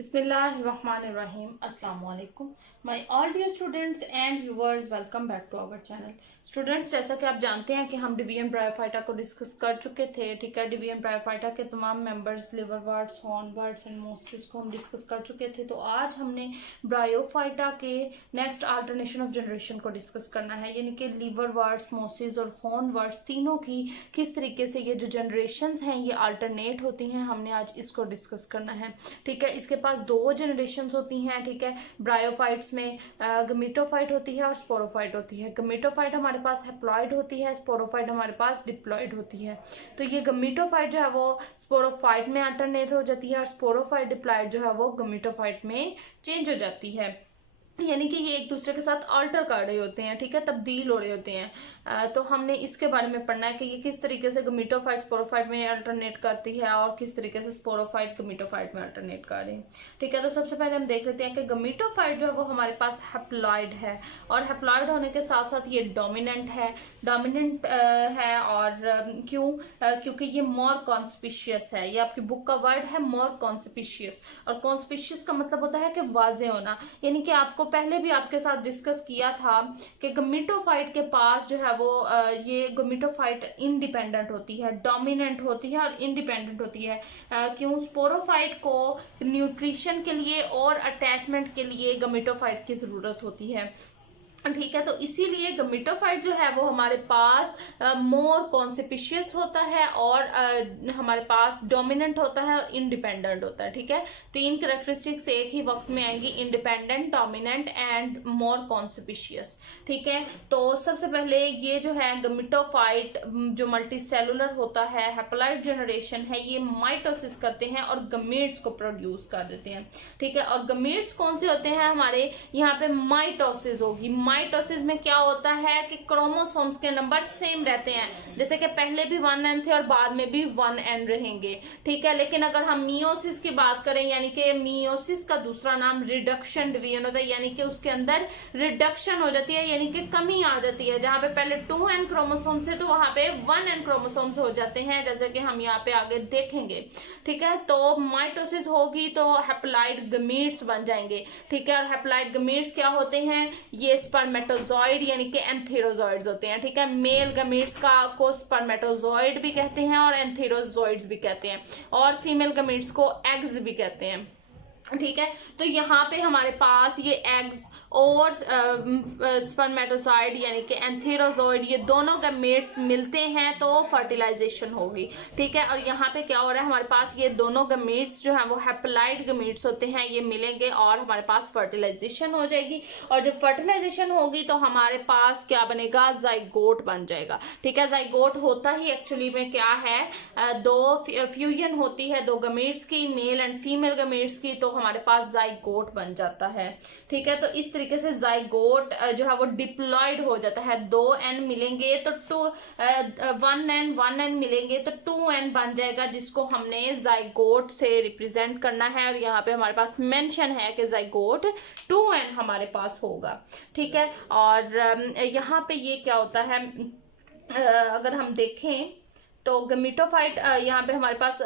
Bismillahirrahmanirrahim. Assalamu alaikum. My all dear students and viewers, welcome back to our channel. Students, जैसा कि आप जानते हैं कि हम डिवीएन ब्रायोफाइटा को डिस्कस कर चुके थे। ठीक है, डिवीएन ब्रायोफाइटा के तमाम मेंबर्स लिवरवर्ट्स, हॉर्नवर्ट्स एंड मोस्टिस को हम डिस्कस कर चुके थे। तो आज हमने ब्रायोफाइटा के नेक्स्ट अल्टरनेशन ऑफ जनरेशन को डिस्कस करना है, यानी कि लिवरवर्ट्स, मोस्टिस और हॉर्नवर्ट्स तीनों की किस तरीके से ये जो जनरेशन्स हैं ये अल्टरनेट होती हैं, हमने आज इसको डिस्कस करना है। ठीक है, इसके पास दो जनरेशन्स होती हैं। ठीक है, ब्रायोफाइट्स में गमीटोफाइट होती है और स्पोरोफाइट होती है। गमीटोफाइट हमारे पास हैप्लॉइड होती है, स्पोरोफाइट हमारे पास डिप्लॉइड होती है। तो ये गमीटोफाइट जो है वो स्पोरोफाइट में अल्टरनेट हो जाती है और स्पोरोफाइट डिप्लॉइड जो है वो गमीटोफाइट में चेंज हो जाती है, यानी कि ये एक दूसरे के साथ अल्टर कर रहे होते हैं। ठीक है, तब्दील हो रहे होते हैं। तो हमने इसके बारे में पढ़ना है कि ये किस तरीके से गमीटोफाइट स्पोरोफाइट में अल्टरनेट करती है और किस तरीके से स्पोरोफाइट गमीटोफाइट में अल्टरनेट कर रहे हैं। ठीक है, तो सबसे पहले हम देख लेते हैं कि गमीटोफाइट जो है वो हमारे पास हैप्लॉइड है और हैप्लॉइड होने के साथ साथ ये डोमिनेंट है। और क्यों? क्योंकि ये मोर कॉन्स्पिशियस है। ये आपकी बुक का वर्ड है, मोर कॉन्स्पिशियस। और कॉन्स्पिशियस का मतलब होता है कि वाजे होना, यानी कि आपको पहले भी आपके साथ डिस्कस किया था कि गमीटोफाइट के पास जो है वो ये गमीटोफाइट इंडिपेंडेंट होती है, डोमिनेंट होती है और इंडिपेंडेंट होती है। क्यों? स्पोरोफाइट को न्यूट्रिशन के लिए और अटैचमेंट के लिए गमीटोफाइट की जरूरत होती है। ठीक है, तो इसीलिए गमीटोफाइट जो है वो हमारे पास मोर कॉन्स्पिशियस होता है और हमारे पास डोमिनेंट होता है और इंडिपेंडेंट होता है। ठीक है, तीन कैरेक्टरिस्टिक्स एक ही वक्त में आएंगी, independent, dominant and more conspicuous. ठीक है, तो सबसे पहले ये जो है गमीटोफाइट जो मल्टीसेलुलर होता है, हैप्लॉइड जनरेशन है, ये माइटोसिस करते हैं और गमीट्स को प्रोड्यूस कर देते हैं। ठीक है, और गमीट्स कौन से होते हैं हमारे? यहाँ पे माइटोसिस होगी। माइटोसिस में क्या होता है कि क्रोमोसोम्स के नंबर सेम रहते हैं, जैसे कि पहले भी 1n थे और बाद में भी 1n रहेंगे। ठीक है, लेकिन अगर हम मियोसिस की बात करें, यानी कि मियोसिस का दूसरा नाम रिडक्शन डिवीजन होता है, यानी कि उसके अंदर रिडक्शन हो जाती है, यानी कि कमी आ जाती है। जहां पे पहले 2n क्रोमोसोम थे तो वहां पे 1n क्रोमोसोम्स हो जाते हैं, जैसे कि हम यहाँ पे आगे देखेंगे। ठीक है, तो माइटोसिस होगी तो हैप्लॉइड गमीट्स बन जाएंगे। ठीक है, और हैप्लॉइड गमीट्स क्या होते हैं? ये स्पर्मेटोजॉइड यानी कि एंथेरोजॉइड्स होते हैं। ठीक है, मेल गमीट्स को स्पर्मेटोजॉइड भी कहते हैं और एंथेरोजॉइड्स भी कहते हैं, और फीमेल गमीट्स को एग्स भी कहते हैं। ठीक है, तो यहाँ पे हमारे पास ये एग्स और स्पर्मेटोजॉइड यानी कि एंथेरोजॉइड, ये दोनों गमीट्स मिलते हैं तो फर्टिलाइजेशन होगी। ठीक है, और यहाँ पे क्या हो रहा है, हमारे पास ये दोनों गमीट्स जो हैं वो हैप्लॉइड गमीट्स होते हैं, ये मिलेंगे और हमारे पास फर्टिलाइजेशन हो जाएगी। और जब फर्टिलाइजेशन होगी तो हमारे पास क्या बनेगा? जाइगोट बन जाएगा। ठीक है, जाइगोट होता ही एक्चुअली में क्या है, दो फ्यूजन होती है दो गमीट्स की, मेल एंड फीमेल गमीट्स की, तो हमारे पास जाइगोट बन जाता है। ठीक है, तो इस तरीके से जाइगोट जो है वो डिप्लॉइड हो जाता है। 2n मिलेंगे तो 1n मिलेंगे तो 2n बन जाएगा, जिसको हमने जाइगोट से रिप्रेजेंट करना है। और यहाँ पे हमारे पास मेंशन है कि जाइगोट 2n हमारे पास होगा। ठीक है, और यहाँ पे ये क्या होता है, अगर हम देखें तो गमीटोफाइट, यहाँ पे हमारे पास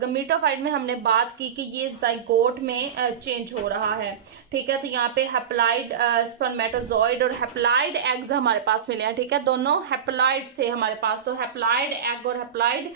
गमीटोफाइट में हमने बात की कि ये जाइगोट में चेंज हो रहा है। ठीक है, तो यहाँ पे हैप्लॉइड स्पर्मेटोजॉइड और हैप्लॉइड एग्स हमारे पास मिले हैं। ठीक है, दोनों हैप्लॉइड्स थे हमारे पास, तो हैप्लॉइड एग और हैप्लॉइड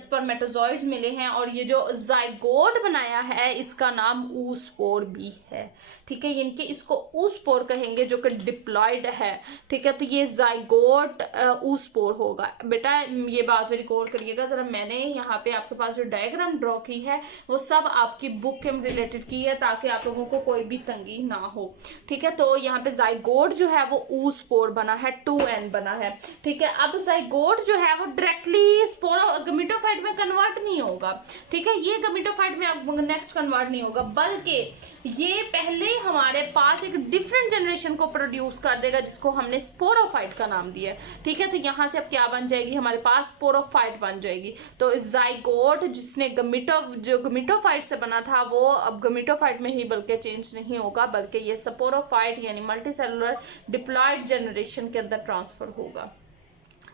स्पर्मेटोजॉइड्स मिले हैं। और ये जो जाइगोट बनाया है इसका नाम ऊस्पोर भी है। ठीक है, इनके इसको ऊस्पोर कहेंगे जो कि डिप्लॉइड है। ठीक है, तो ये जाइगोट ऊस्पोर होगा। बेटा ये बात रिकॉर्ड करिएगा जरा, मैंने यहाँ पे आपके पास जो डायग्राम ड्रॉ की है वो सब आपकी बुक के रिलेटेड की है, ताकि आप लोगों को कोई भी तंगी ना हो। ठीक है, तो यहाँ पे जाइगोट जो है वो ऊस्पोर बना है, 2n बना है। ठीक है, अब जाइगोट जो है वो डायरेक्टली स्पोरो गमीटोफाइट में कन्वर्ट नहीं होगा। ठीक है, ये गमीटोफाइट में नेक्स्ट कन्वर्ट नहीं होगा, बल्कि ये पहले हमारे पास एक डिफरेंट जनरेशन को प्रोड्यूस कर देगा, जिसको हमने स्पोरोफाइट का नाम दिया है। ठीक है, तो यहाँ से अब क्या बन जाएगी, हमारे पास स्पोरोफाइट बन जाएगी। तो जाइगोट जिसने जो गमीटोफाइट से बना था वो अब गमीटोफाइट में ही बल्कि चेंज नहीं होगा, बल्कि ये स्पोरोफाइट यानी मल्टीसेलुलर डिप्लॉइड जनरेशन के अंदर ट्रांसफर होगा।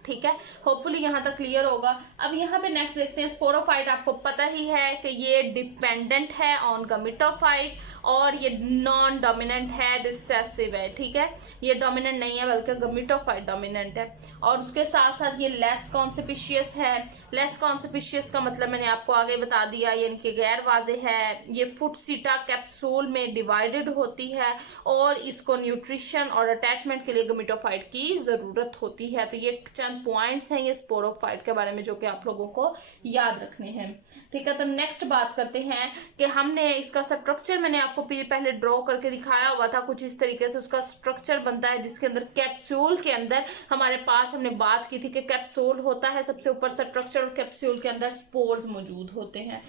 ठीक है, होपफुली यहाँ तक क्लियर होगा। अब यहाँ पे नेक्स्ट देखते हैं स्पोरोफाइट। आपको पता ही है कि ये डिपेंडेंट है ऑन गमीटोफाइट और ये नॉन डोमिनेंट है, रिसेसिव है। ठीक है, ये डोमिनेंट नहीं है बल्कि गमीटोफाइट डोमिनेंट है। और उसके साथ साथ ये लेस कॉन्स्पिशियस है। लेस कॉन्स्पिशियस का मतलब मैंने आपको आगे बता दिया, यानी कि गैर वाजे है। ये फुटसीटा कैप्सूल में डिवाइडेड होती है और इसको न्यूट्रिशन और अटैचमेंट के लिए गमीटोफाइट की जरूरत होती है। तो ये पॉइंट्स हैं ये स्पोरोफाइट के बारे में जो कि आप लोगों को याद रखने हैं। ठीक है, तो नेक्स्ट बात करते हैं कि हमने इसका स्ट्रक्चर मैंने आपको पहले ड्रॉ करके दिखाया हुआ था कुछ इस तरीके से उसका स्ट्रक्चर बनता है, जिसके अंदर कैप्सूल के अंदर हमारे पास हमने बात की थी कि कैप्सूल होता है सबसे ऊपर स्ट्रक्चर और कैप्सूल के अंदर स्पोर्स मौजूद होते हैं।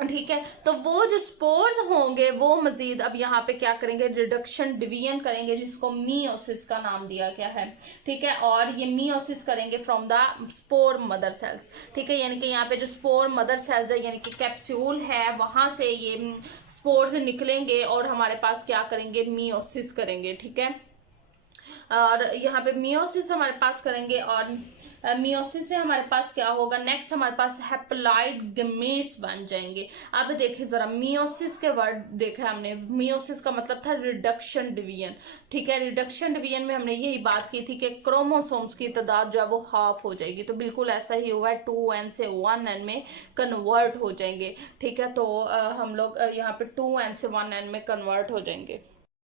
ठीक है, तो वो जो स्पोर्स होंगे वो मजीद अब यहाँ पे क्या करेंगे, रिडक्शन डिवीजन करेंगे, जिसको मियोसिस का नाम दिया गया है। ठीक है, और ये मियोसिस करेंगे from the spore mother cells. ठीक है, यानी कि यहाँ पे जो स्पोर मदर सेल्स है यानी कि कैप्सूल है, वहां से ये स्पोर्स निकलेंगे और हमारे पास क्या करेंगे, मियोसिस करेंगे। ठीक है, और यहाँ पे मियोसिस हमारे पास करेंगे और मियोसिस से हमारे पास क्या होगा, नेक्स्ट हमारे पास हैप्लॉइड गमीट्स बन जाएंगे। अब देखिए जरा, मियोसिस के वर्ड देखा हमने, मियोसिस का मतलब था रिडक्शन डिवीजन। ठीक है, रिडक्शन डिवीजन में हमने यही बात की थी कि क्रोमोसोम्स की तादाद जो है वो हाफ हो जाएगी। तो बिल्कुल ऐसा ही हुआ है, 2n से 1n में कन्वर्ट हो जाएंगे। ठीक है, तो हम लोग यहाँ पे 2n से 1n में कन्वर्ट हो जाएंगे।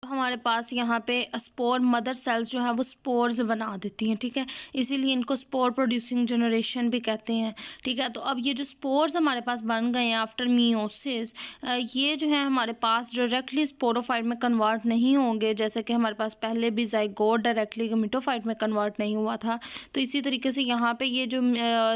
हमारे पास यहाँ पे स्पोर मदर सेल्स जो है वो स्पोर्स बना देती हैं। ठीक है, इसीलिए इनको स्पोर प्रोड्यूसिंग जनरेशन भी कहते हैं। ठीक है, तो अब ये जो स्पोर्स हमारे पास बन गए हैं आफ्टर मियोसिस, ये जो है हमारे पास डायरेक्टली स्पोरोफाइट में कन्वर्ट नहीं होंगे, जैसे कि हमारे पास पहले भी ज़ाइगोट डायरेक्टली गमीटोफाइट में कन्वर्ट नहीं हुआ था। तो इसी तरीके से यहाँ पे ये जो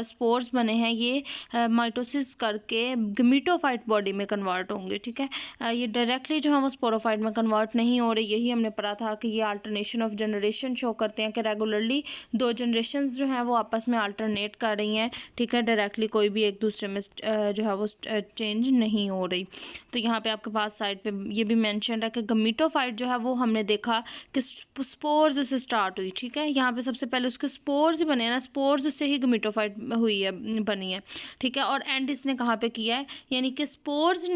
स्पोर्स बने हैं ये माइटोसिस करके गमीटोफाइट बॉडी में कन्वर्ट होंगे। ठीक है, ये डायरेक्टली जो है वो स्पोरोफाइट में कन्वर्ट नहीं हो रही। यही हमने पढ़ा था कि ये अल्टरनेशन ऑफ जनरेशन शो करते हैं कि रेगुलरली दो जनरेशंस जो हैं वो आपस में अल्टरनेट कर रही हैं। ठीक है, डायरेक्टली कोई भी एक दूसरे में जो है वो चेंज नहीं हो रही। तो यहाँ पे आपके पास साइड पे ये भी मेंशन है कि गमीटोफाइट जो है वो हमने देखा कि स्पोर्स से स्टार्ट हुई। ठीक है, यहाँ पे सबसे पहले उसके स्पोर्स ही बने ना, स्पोर्स से ही गमीटोफाइट हुई है, बनी है। ठीक है, और एंड इसने कहाँ पे किया है, यानी कि स्पोर्स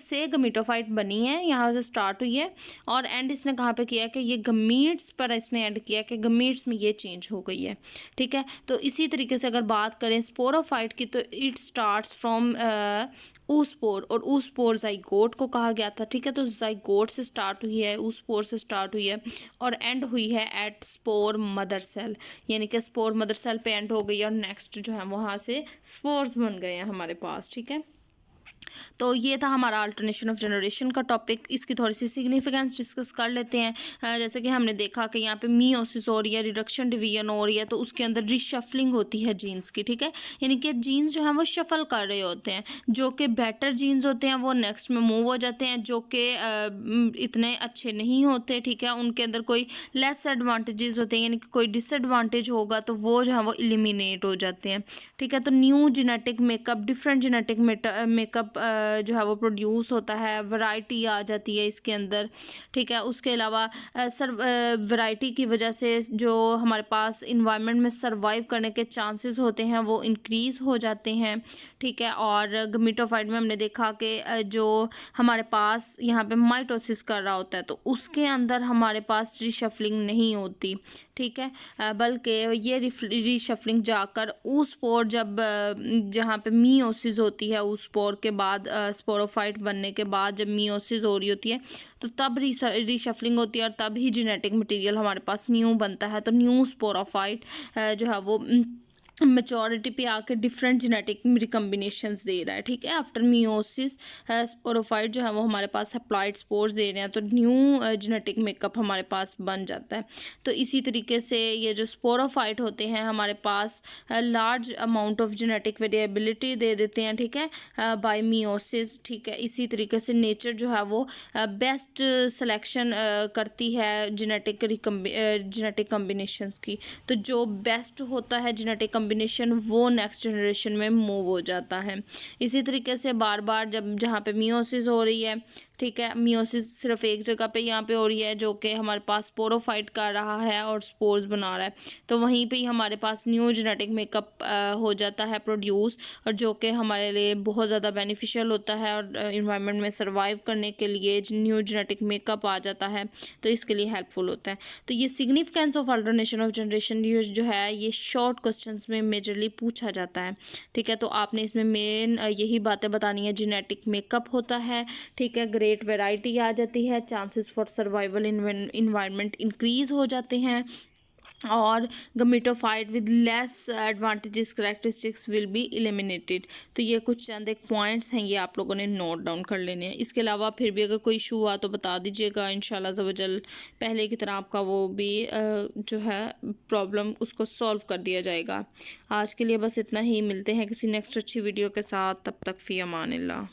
से गमीटोफाइट बनी है, यहाँ से स्टार्ट हुई है और एंड इसने कहाँ पे किया कि ये गमीट्स पर इसने एंड किया कि गमीट्स में ये चेंज हो गई है। ठीक है, तो इसी तरीके से अगर बात करें स्पोरोफाइट की तो इट स्टार्ट्स फ्रॉम ऊस्पोर, और ऊस्पोर ज़ाइगोट को कहा गया था। ठीक है, तो ज़ाइगोट से स्टार्ट हुई है, ऊस्पोर से स्टार्ट हुई है और एंड हुई है एट स्पोर मदर सेल, यानी कि स्पोर मदर सेल पे एंड हो गई और नेक्स्ट जो है वहाँ से स्पोर्स बन गए हैं हमारे पास। ठीक है, तो ये था हमारा अल्टरनेशन ऑफ जनरेशन का टॉपिक। इसकी थोड़ी सी सिग्निफिकेंस डिस्कस कर लेते हैं। जैसे कि हमने देखा कि यहाँ पे मियोसिस हो रही है, रिडक्शन डिवीजन हो रही है, तो उसके अंदर रिशफलिंग होती है जीन्स की। ठीक है, यानी कि जीन्स जो है वो शफल कर रहे होते हैं, जो कि बेटर जीन्स होते हैं वो नेक्स्ट में मूव हो जाते हैं, जो कि इतने अच्छे नहीं होते। ठीक है, उनके अंदर कोई लेस एडवांटेजेस होते हैं, यानी कि कोई डिसएडवांटेज होगा तो वो जो है वो एलिमिनेट हो जाते हैं। ठीक है, तो new genetic makeup, different genetic makeup जो है वो प्रोड्यूस होता है, वैरायटी आ जाती है इसके अंदर। ठीक है, उसके अलावा वैरायटी की वजह से जो हमारे पास इन्वायरमेंट में सर्वाइव करने के चांसेस होते हैं वो इंक्रीज़ हो जाते हैं। ठीक है, और गमीटोफाइट में हमने देखा कि जो हमारे पास यहाँ पे माइटोसिस कर रहा होता है तो उसके अंदर हमारे पास रिशफलिंग नहीं होती। ठीक है, बल्कि ये रिशफलिंग जाकर उस स्पोर जहाँ पे मियोसिस होती है, उस स्पोर के बाद स्पोरोफाइट बनने के बाद जब मियोसिस हो रही होती है तो तब रिशफलिंग होती है और तब ही जेनेटिक मटेरियल हमारे पास न्यू बनता है। तो न्यू स्पोरोफाइट जो है वो मेचोरिटी पे आके डिफरेंट जेनेटिक रिकम्बिनेशंस दे रहा है। ठीक है, आफ्टर मियोसिस स्पोरोफाइट जो है वो हमारे पास हैप्लॉइड स्पोर्स दे रहे हैं, तो न्यू जेनेटिक मेकअप हमारे पास बन जाता है। तो इसी तरीके से ये जो स्पोरोफाइट होते हैं हमारे पास large amount of genetic variability दे देते हैं। ठीक है, बाय मियोसिस। ठीक है, इसी तरीके से नेचर जो है वो बेस्ट सिलेक्शन करती है जेनेटिक कम्बिनेशंस की। तो जो बेस्ट होता है जेनेटिक कॉम्बिनेशन वो नेक्स्ट जनरेशन में मूव हो जाता है। इसी तरीके से बार बार जहाँ पे मियोसिस हो रही है, ठीक है। मियोसिस सिर्फ एक जगह पे यहाँ पे हो रही है जो कि हमारे पास स्पोरोफाइट कर रहा है और स्पोर्स बना रहा है, तो वहीं पे ही हमारे पास न्यू जेनेटिक मेकअप हो जाता है प्रोड्यूस, और जो कि हमारे लिए बहुत ज़्यादा बेनिफिशियल होता है और इन्वायरमेंट में सर्वाइव करने के लिए न्यू जेनेटिक मेकअप आ जाता है, तो इसके लिए हेल्पफुल होता है। तो ये significance of alternation of generation जो है ये शॉर्ट क्वेश्चंस में मेजरली पूछा जाता है। ठीक है, तो आपने इसमें मेन यही बातें बतानी है। जेनेटिक मेकअप होता है, ठीक है, ग्रेट वैरायटी आ जाती है, chances for survival environment increase हो जाते हैं, और gametophyte with less advantages characteristics will be eliminated. तो ये कुछ चंद एक पॉइंट्स हैं, ये आप लोगों ने नोट डाउन कर लेने हैं। इसके अलावा फिर भी अगर कोई इशू हुआ तो बता दीजिएगा, इंशाल्लाह ज़वजल पहले की तरह आपका वो भी जो है प्रॉब्लम उसको सॉल्व कर दिया जाएगा। आज के लिए बस इतना ही, मिलते हैं किसी नेक्स्ट अच्छी वीडियो के साथ, तब तक फ़ी अमानिल्लाह।